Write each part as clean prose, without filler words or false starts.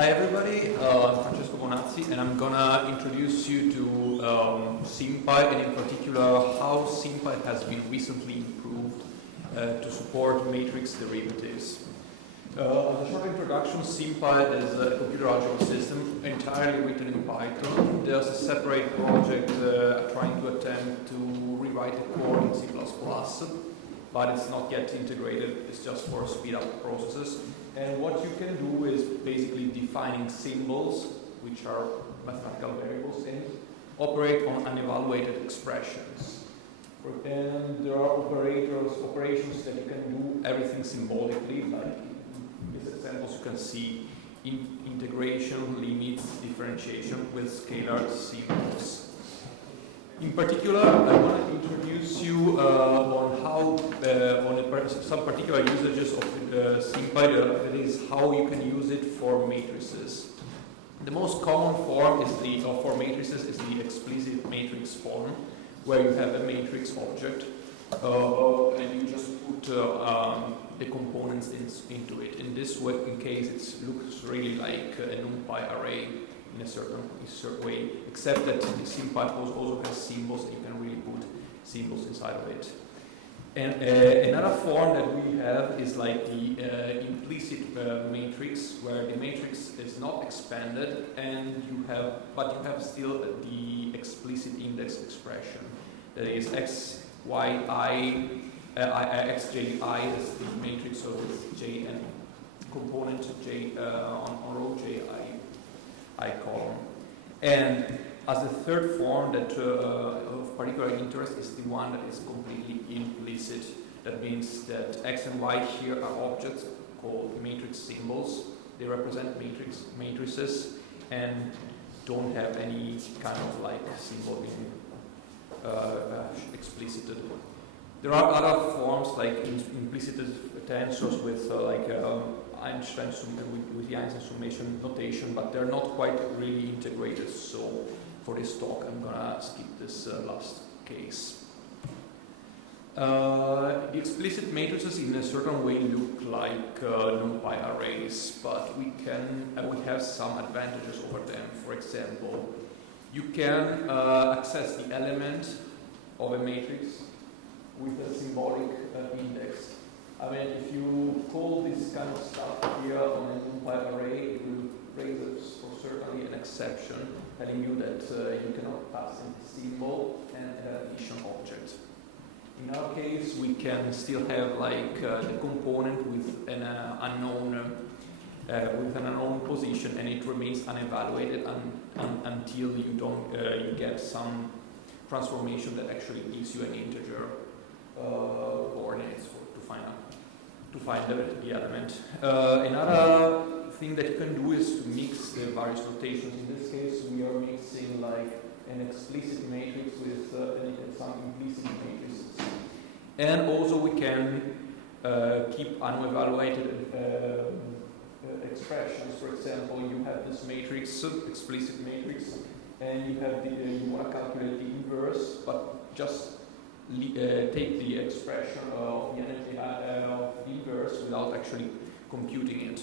Hi everybody, I'm Francesco Bonazzi and I'm gonna introduce you to SymPy and in particular how SymPy has been recently improved to support matrix derivatives. As a short introduction, SymPy is a computer algebra system entirely written in Python. There's a separate project trying to attempt to rewrite the code in C++, but it's not yet integrated, it's just for speed up processes. And what you can do is basically defining symbols, which are mathematical variables, and operate on unevaluated expressions. And there are operations that you can do everything symbolically, like in these examples you can see integration, limits, differentiation with scalar symbols. In particular, I want to introduce you on how, some particular usages of SymPy, that is how you can use it for matrices. The most common form is for matrices is the explicit matrix form, where you have a matrix object and you just put the components into it. In this way, in case it looks really like a NumPy array in a certain way, except that the SymPy also has symbols, and you can really put symbols inside of it. And another form that we have is like the implicit matrix, where the matrix is not expanded, and but you have still the explicit index expression. That is x, y, i, x, j, I is the matrix of j and component j on row j, I column. And as a third form that of particular interest is the one that is completely implicit. That means that x and y here are objects called matrix symbols. They represent matrices and don't have any kind of like symbol explicit. There are other forms like implicit tensors with Einstein with the Einstein summation notation, but they're not quite really integrated. So for this talk, I'm gonna skip this last case. The explicit matrices in a certain way look like NumPy arrays, but we have some advantages over them. For example, you can access the element of a matrix with a symbolic index. I mean, if you call this kind of stuff here on a NumPy array, it will raise for certainly an exception, telling you that you cannot pass in the symbol and an addition object. In our case, we can still have like the component with an unknown position, and it remains unevaluated until you get some transformation that actually gives you an integer coordinates to find the element. Another thing that you can do is to mix the various notations. In this case, we are mixing like an explicit matrix with some implicit matrices. And also we can keep unevaluated expressions. For example, you have this matrix, explicit matrix, and you have you want to calculate the inverse, but just take the expression of the energy of the inverse without actually computing it.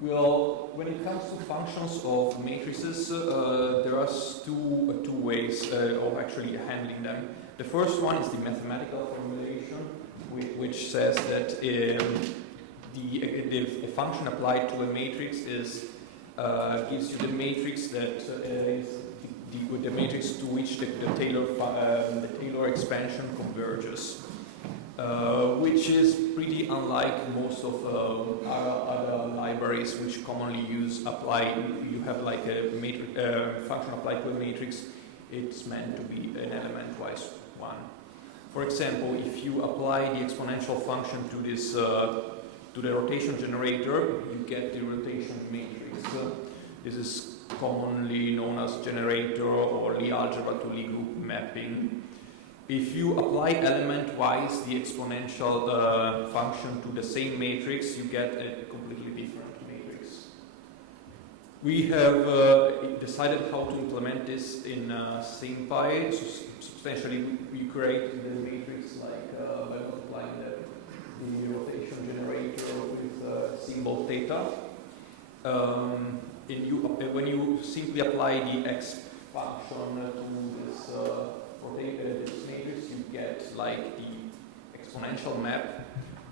Well, when it comes to functions of matrices, there are two ways of actually handling them. The first one is the mathematical formulation, which says that a function applied to a matrix gives you the matrix that is the matrix to which the Taylor expansion converges, which is pretty unlike most of other libraries which commonly you have like a function applied to a matrix. It's meant to be an element-wise one. For example, if you apply the exponential function to this to the rotation generator, you get the rotation matrix. This is commonly known as generator or Lie algebra to Lie group mapping. If you apply element-wise the exponential function to the same matrix, you get a completely different matrix. We have decided how to implement this in SymPy. So substantially, we create the matrix like by multiplying the rotation generator with symbol theta. When you simply apply the x function to this matrix, you get like the exponential map.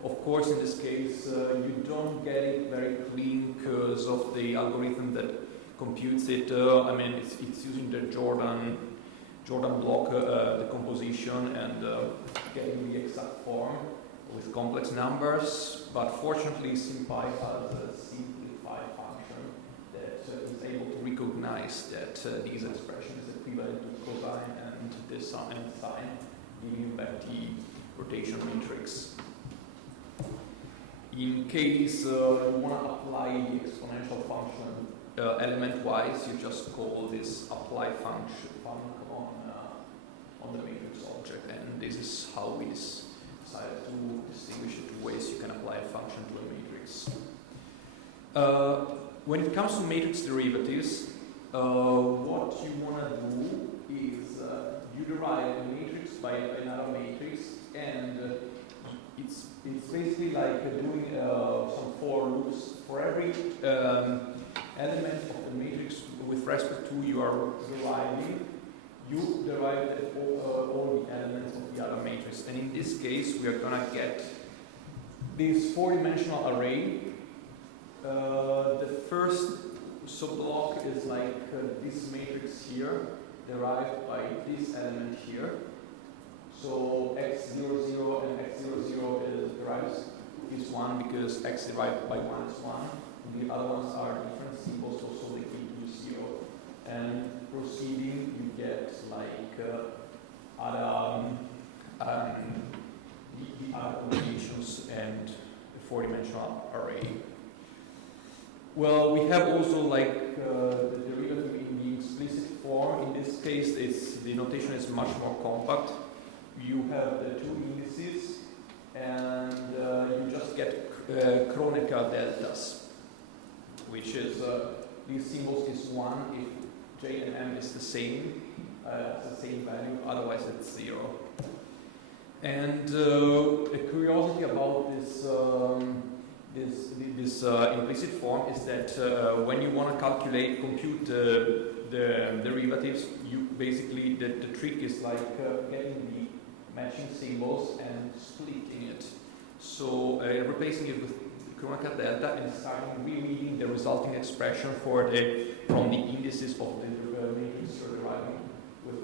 Of course, in this case, you don't get it very clean because of the algorithm that computes it. I mean, it's using the Jordan block decomposition and getting the exact form with complex numbers. But fortunately, SymPy has a simplified function that is able to recognize that these expressions are equivalent to cosine and this and sine, giving you back the rotation matrix. In case you want to apply the exponential function element-wise, you just call this apply function on the matrix object, and this is how we decided to distinguish the two ways you can apply a function to a matrix. When it comes to matrix derivatives, what you want to do is you derive a matrix by another matrix, and it's basically like doing some for loops for every element of the matrix with respect to you are deriving. You derive all the elements of the other matrix, and in this case we are gonna get this four-dimensional array. The first subblock is like this matrix here, derived by this element here. So x00 and x00 derives is 1 because x divided by 1 is 1. And the other ones are different symbols, so they give you 0. And proceeding, you get like the other combinations and the four-dimensional array. Well, we have also like the derivative in the explicit form. In this case, the notation is much more compact. You have the two indices, and you just get Kronecker deltas, which is these symbols is 1 if J and M is the same value, otherwise it's 0. And a curiosity about this implicit form is that when you want to compute the derivatives, you basically the trick is like getting the matching symbols and splitting it. So replacing it with Kronecker delta and starting rereading the resulting expression from the indices of the matrix you're deriving with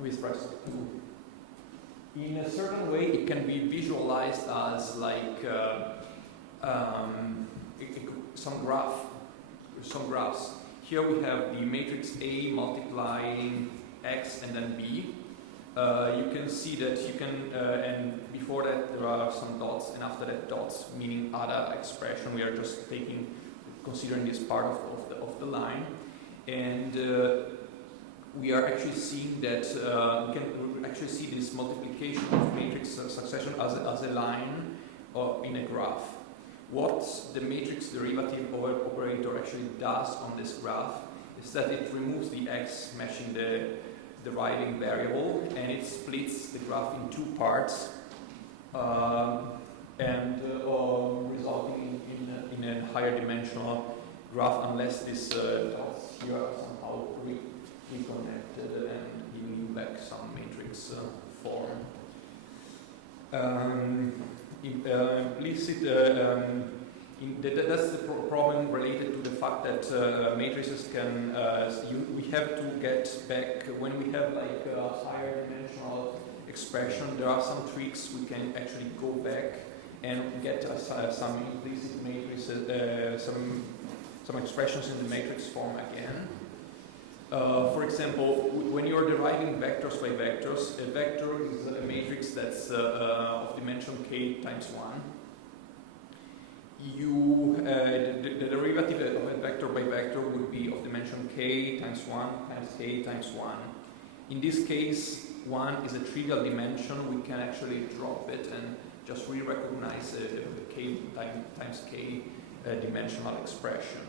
respect to. In a certain way, it can be visualized as like some graphs. Here we have the matrix A multiplying X and then B. You can see that you can, and before that there are some dots, and after that dots, meaning other expression. We are just considering this part of the line, and we are actually seeing that we can actually see this multiplication of matrix succession as a line in a graph. What the matrix derivative operator actually does on this graph is that it removes the x matching the deriving variable, and it splits the graph in two parts, and resulting in a higher dimensional graph, unless these dots here are somehow reconnected and giving you back some matrix form. That's the problem related to the fact that matrices can, we have to get back, when we have like a higher dimensional expression, there are some tricks we can actually go back and get some implicit matrices, some expressions in the matrix form again. For example, when you're deriving vectors by vectors, a vector is a matrix that's of dimension k times 1. The derivative of a vector by vector would be of dimension k times 1 times k times 1. In this case, 1 is a trivial dimension. We can actually drop it and just re-recognize a k times k dimensional expression.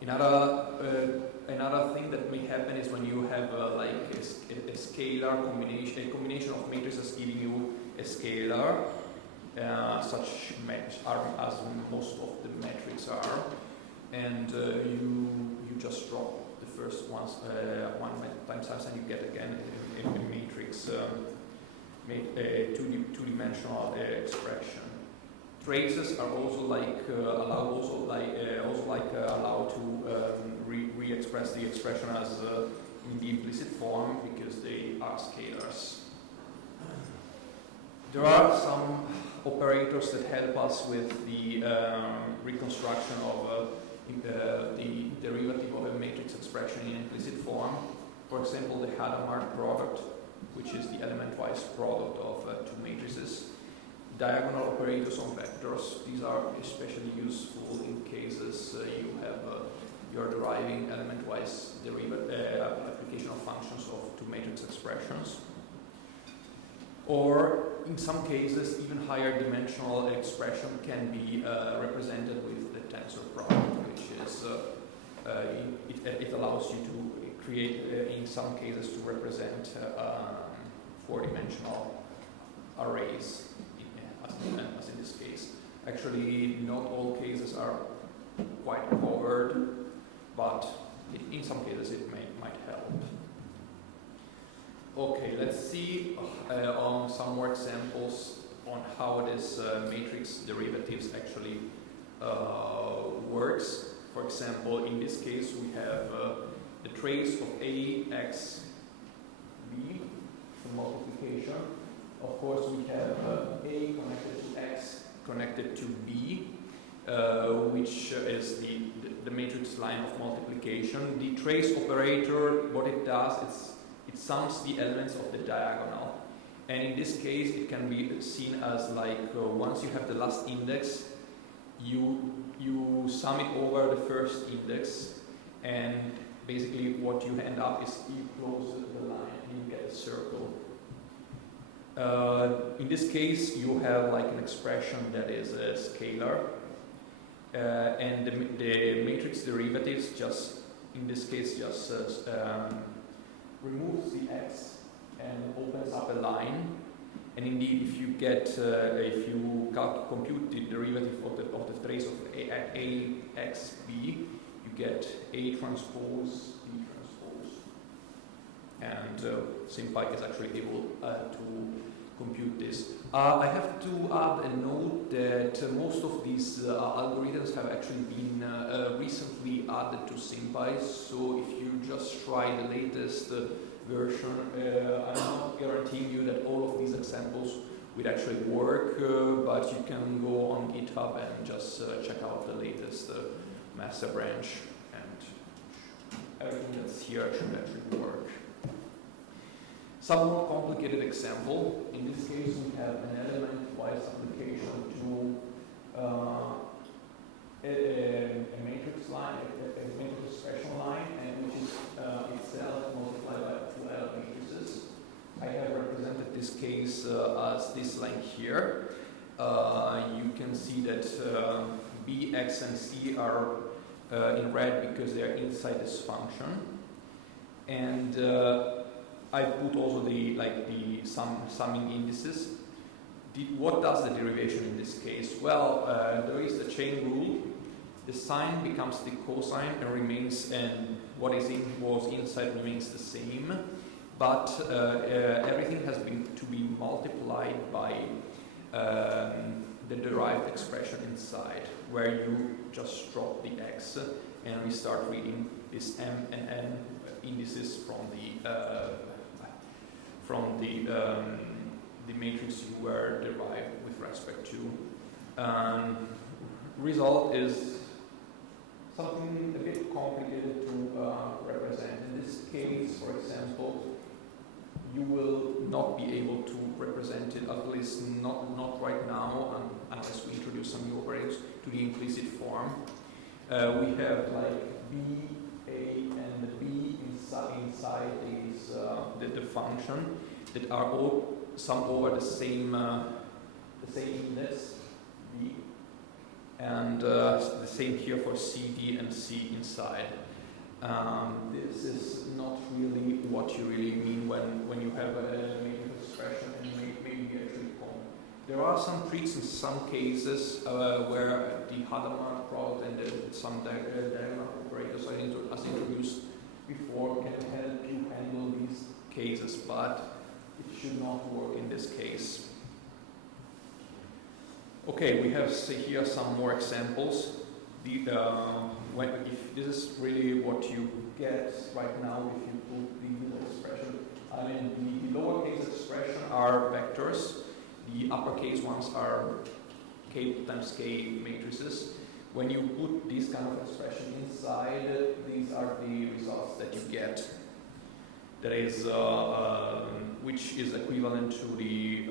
Another thing that may happen is when you have like a scalar combination, a combination of matrices giving you a scalar, such as most of the metrics are, and you just drop the first one times size, and you get again a matrix, a two-dimensional expression. Traces are also allowed to re-express the expression as in the implicit form because they are scalars. There are some operators that help us with the reconstruction of the derivative of a matrix expression in implicit form. For example, the Hadamard product, which is the element-wise product of two matrices. Diagonal operators on vectors. These are especially useful in cases you're deriving element-wise application of functions of two matrix expressions. Or in some cases, even higher dimensional expression can be represented with the tensor product, which is it allows you to create, in some cases, to represent four-dimensional arrays, as in this case. Actually, not all cases are quite covered, but in some cases it might help. Okay, let's see on some more examples on how this matrix derivatives actually works. For example, in this case we have the trace of ax b, the multiplication. Of course, we have a connected to x connected to b, which is the matrix line of multiplication. The trace operator, what it does, it sums the elements of the diagonal. And in this case, it can be seen as like once you have the last index, you sum it over the first index, and basically what you end up is you close the line and you get a circle. In this case, you have like an expression that is a scalar, and the matrix derivatives just, in this case, just removes the x and opens up a line. And indeed, if you compute the derivative of the trace of ax b, you get A transpose B transpose. And SymPy is actually able to compute this. I have to add a note that most of these algorithms have actually been recently added to SymPy. So if you just try the latest version, I'm not guaranteeing you that all of these examples would actually work, but you can go on GitHub and just check out the latest master branch, and everything that's here should actually work. Some more complicated example. In this case, we have an element-wise application to a matrix line, a matrix expression line, and which is itself multiplied by two matrices. I have represented this case as this line here. You can see that B, X, and C are in red because they are inside this function, and I put also the summing indices. What does the derivation in this case? Well, there is the chain rule. The sign becomes the cosine and remains, and what was inside remains the same. But everything has to be multiplied by the derived expression inside, where you just drop the x, and we start reading this m and n indices from the matrix you were derived with respect to. Result is something a bit complicated to represent. In this case, for example, you will not be able to represent it, at least not right now, unless we introduce some new operators, to the implicit form. We have like b, a, and the b inside these the function that are all summed over the same index b, and the same here for c, d, and c inside. This is not really what you really mean when you have a matrix expression, and maybe actually are some tricks in some cases where the Hadamard product and some diagonal operators as introduced before can help you handle these cases, but it should not work in this case. Okay, we have here some more examples. If this is really what you get right now if you put the middle expression. I mean, the lowercase expression are vectors. The uppercase ones are k times k matrices. When you put this kind of expression inside, these are the results that you get. That is, which is equivalent to the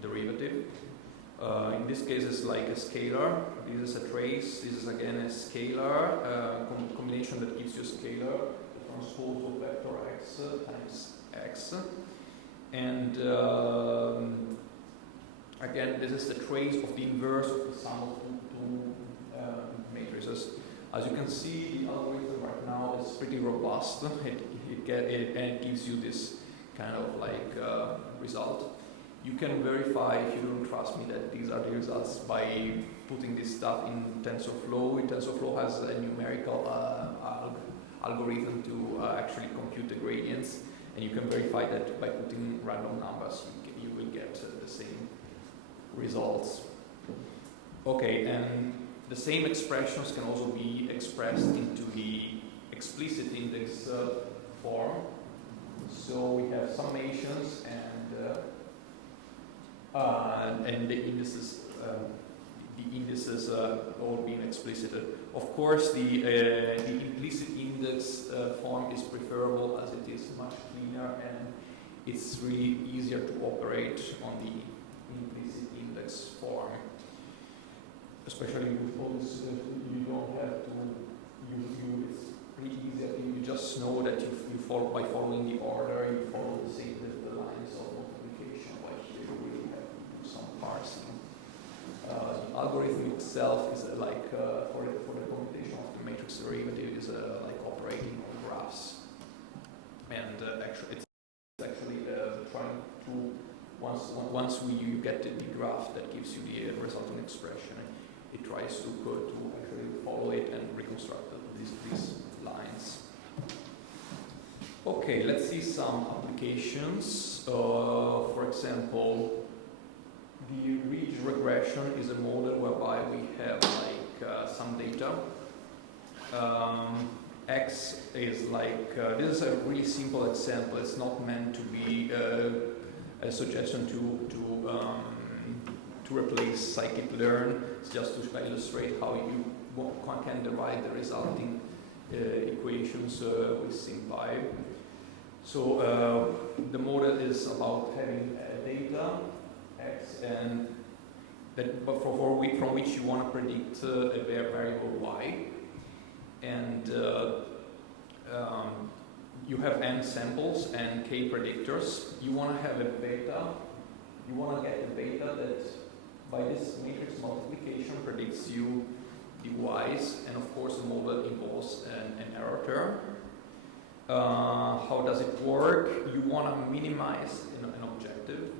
derivative. In this case, it's like a scalar. This is a trace. This is again a scalar combination that gives you a scalar, the transpose of vector x times x. And again, this is the trace of the inverse of the sum of two matrices. As you can see, the algorithm right now is pretty robust. It gives you this kind of like result. You can verify, if you don't trust me, that these are the results by putting this stuff in TensorFlow. TensorFlow has a numerical algorithm to actually compute the gradients, and you can verify that by putting random numbers, you will get the same results. Okay, and the same expressions can also be expressed into the explicit index form. So we have summations and the indices all being explicited. Of course, the implicit index form is preferable as it is much cleaner and it's really easier to operate on the implicit index form. Especially with all this, you don't have to. It's pretty easy. You just know that you follow by following the order. You follow the lines of multiplication. Like here, you really have to do some parsing. The algorithm itself is like for the computation of the matrix derivative is like operating on graphs, and actually it's actually trying to once you get the graph that gives you the resulting expression. It tries to actually follow it and reconstruct these lines. Okay, let's see some applications. For example, the ridge regression is a model whereby we have like some data. X is like, this is a really simple example. It's not meant to be a suggestion to replace scikit-learn. It's just to illustrate how you can derive the resulting equations with SymPy. So the model is about having data x and that, but from which you want to predict a variable y, and you have n samples and k predictors. You want to have a beta. You want to get a beta that by this matrix multiplication predicts you the y's, and of course the model involves an error term. How does it work? You want to minimize an objective.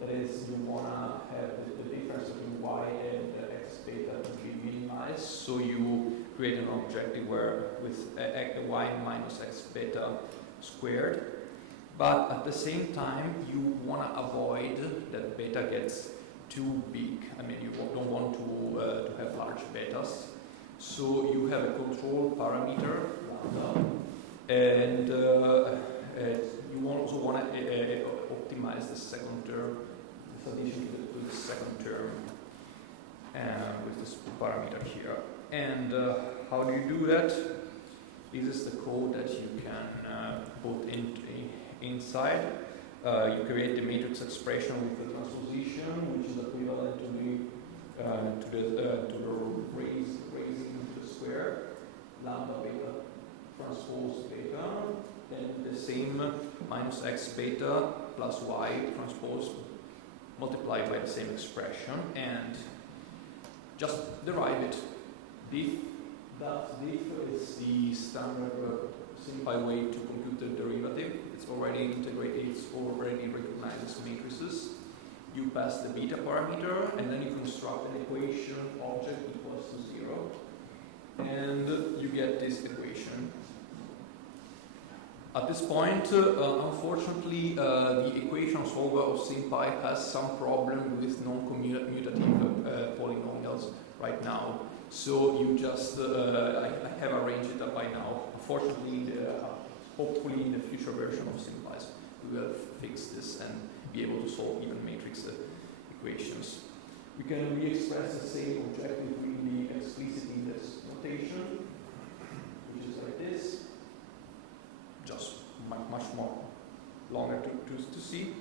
That is, you want to have the difference between y and x beta to be minimized. So you create an objective where with y minus x beta squared. But at the same time, you want to avoid that beta gets too big. I mean, you don't want to have large betas. So you have a control parameter, lambda, and you also want to optimize the second term, this addition to the second term with this parameter here. And how do you do that? This is the code that you can put inside. You create the matrix expression with the transposition, which is equivalent to the raising to the square, lambda beta transpose beta, then the same minus x beta plus y transpose multiplied by the same expression, and just derive it. Diff is the standard SymPy way to compute the derivative. It's already integrated, it's already recognizes matrices. you pass the beta parameter, and then you construct an equation object equals to 0, and you get this equation. At this point, unfortunately, the equation solver of SymPy has some problem with non-commutative polynomials right now. So you just, I have arranged it by now. Unfortunately, hopefully in the future version of SymPy, we will fix this and be able to solve even matrix equations. We can re-express the same objective in the explicit index notation, which is like this. Just much more longer to see.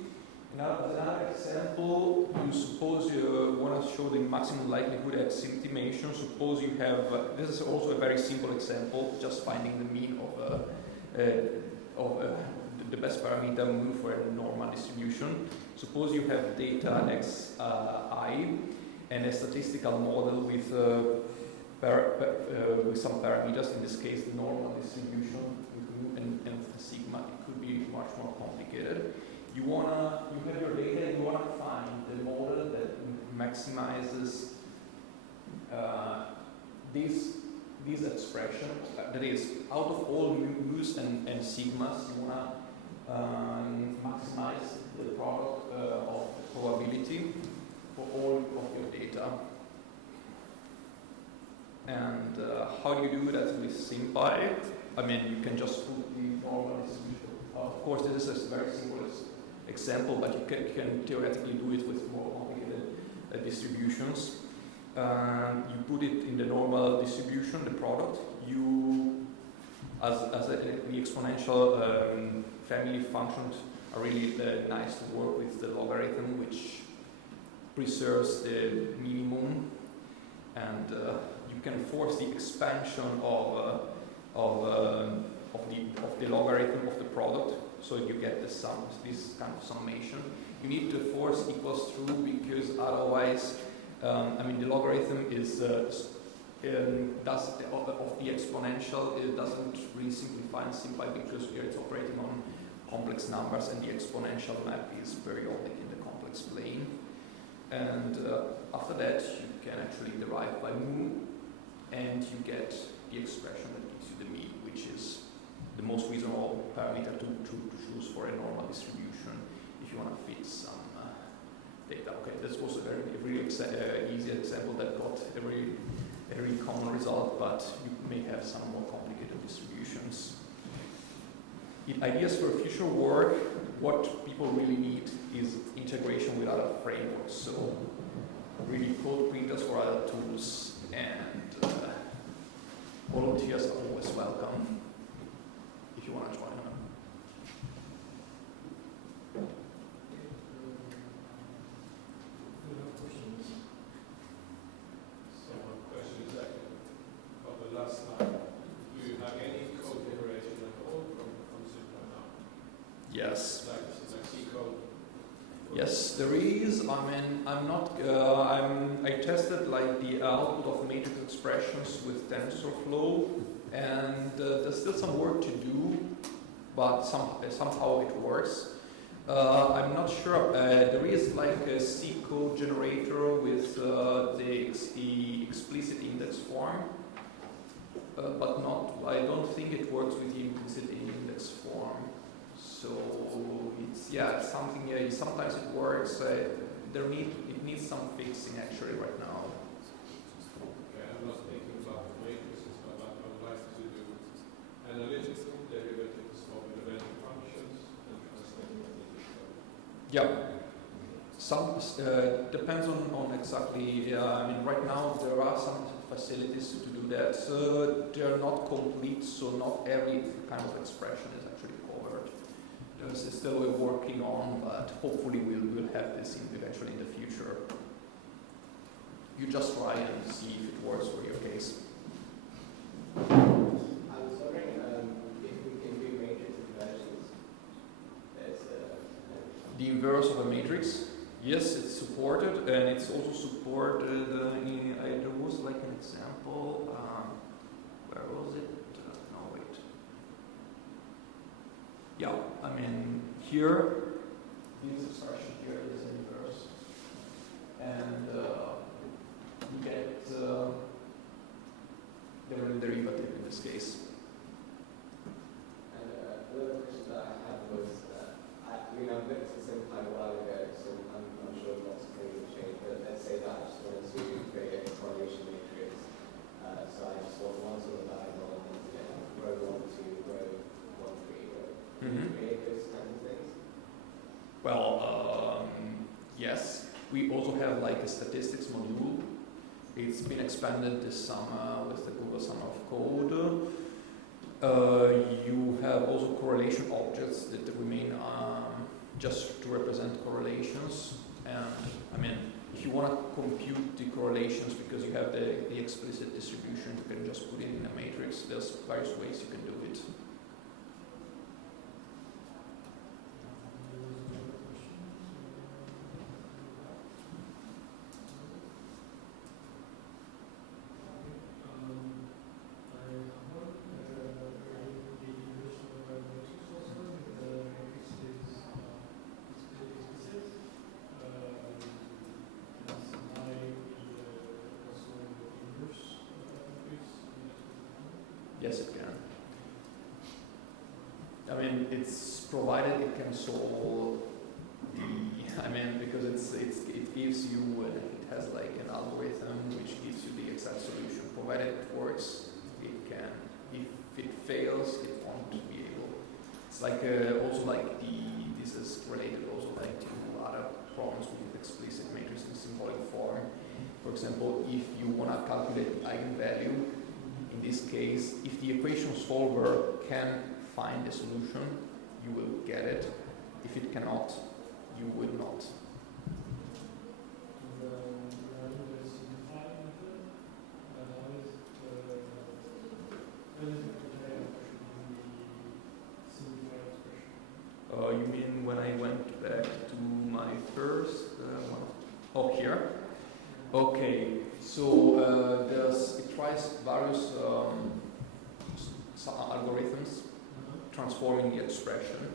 Now, as another example, you suppose you want to show the maximum likelihood estimation. Suppose you have, this is also a very simple example, just finding the mean of the best parameter mu for a normal distribution. Suppose you have data xi and a statistical model with some parameters, in this case the normal distribution with mu and sigma. It could be much more complicated. You have your data and you want to find the model that maximizes this expression. That is, out of all mu's and sigmas, you want to maximize the product of the probability for all of your data. And how do you do that with SymPy? I mean, you can just put the normal distribution. Of course, this is a very simple example, but you can theoretically do it with more complicated distributions. You put it in the normal distribution, the product. You, the exponential family functions are really nice to work with the logarithm, which preserves the minimum, and you can force the expansion of the logarithm of the product, so you get the sum, this kind of summation. You need to force equals true because otherwise, I mean, the logarithm is of the exponential. It doesn't really simplify in SymPy because here it's operating on complex numbers, and the exponential map is periodic in the complex plane. And after that, you can actually derive by mu, and you get the expression that gives you the mean, which is the most reasonable parameter to choose for a normal distribution if you want to fit some data. Okay, that's also a very easy example that got a very common result, but you may have some more complicated distributions. In ideas for future work, what people really need is integration with other frameworks. So really code printers for other tools, and volunteers are always welcome if you want to join them. So one question is about the last slide. Do you have any code generation at all from SymPy now? Yes. Like C code? Yes, there is. I mean, I'm not. I tested like the output of matrix expressions with TensorFlow, and there's still some work to do, but somehow it works. I'm not sure. There is like a C code generator with the explicit index form, but not. I don't think it works with the implicit index form. So it's something. Sometimes it works. It needs some fixing actually right now. Okay, I'm not thinking about the matrices, but I would like to do analytical derivatives of independent functions and translate them into code. Yeah. Some depends on exactly. I mean, right now there are some facilities to do that. They're not complete, so not every kind of expression is actually covered. There's still we're working on, but hopefully we'll have this eventually in the future. You just try and see if it works for your case. I was wondering if we can do matrix inversions. The inverse of a matrix, yes, it's supported, and it's also supported in, there was like an example, where was it? No, wait. Yeah, I mean, here, this expression here is inverse. and you get the derivative in this case. And another question that I had was, I mean, I've looked at SymPy a while ago, so I'm sure lots of things have changed, but let's say that I just wanted to create a correlation matrix. So I just want one sort of diagonal and row 1, 2, row 1, 3, row. Create those kinds of things? Well, yes. We also have like a statistics module. It's been expanded this summer with the Google Summer of Code. You have also correlation objects that remain just to represent correlations. And I mean, if you want to compute the correlations because you have the explicit distribution, you can just put it in a matrix. There's various ways you can do it. Yes, it can. I mean, it's provided it can solve the. I mean, because it gives you and it has like an algorithm which gives you the exact solution. Provided it works, it can. If it fails, it won't be able. It's like also like this is related also like to other problems with explicit matrix in symbolic form. For example, if you want to calculate the eigenvalue. In this case, if the equation solver can find a solution, you will get it. If it cannot, you will not. You mean when I went back to my first one? Oh, here? Okay, so it tries various algorithms transforming the expression,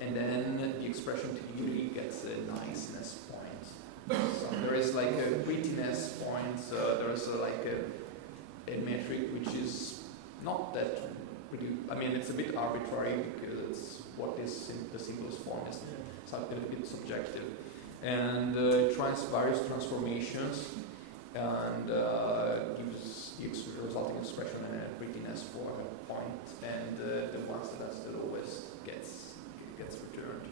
and then the expression clearly gets a niceness point. So there is like a prettiness point, there is like a metric which is not that pretty, I mean it's a bit arbitrary because it's what is in the simplest form is something a bit subjective. And it tries various transformations and gives the resulting expression a prettiness for a point, and the ones that are the lowest gets returned.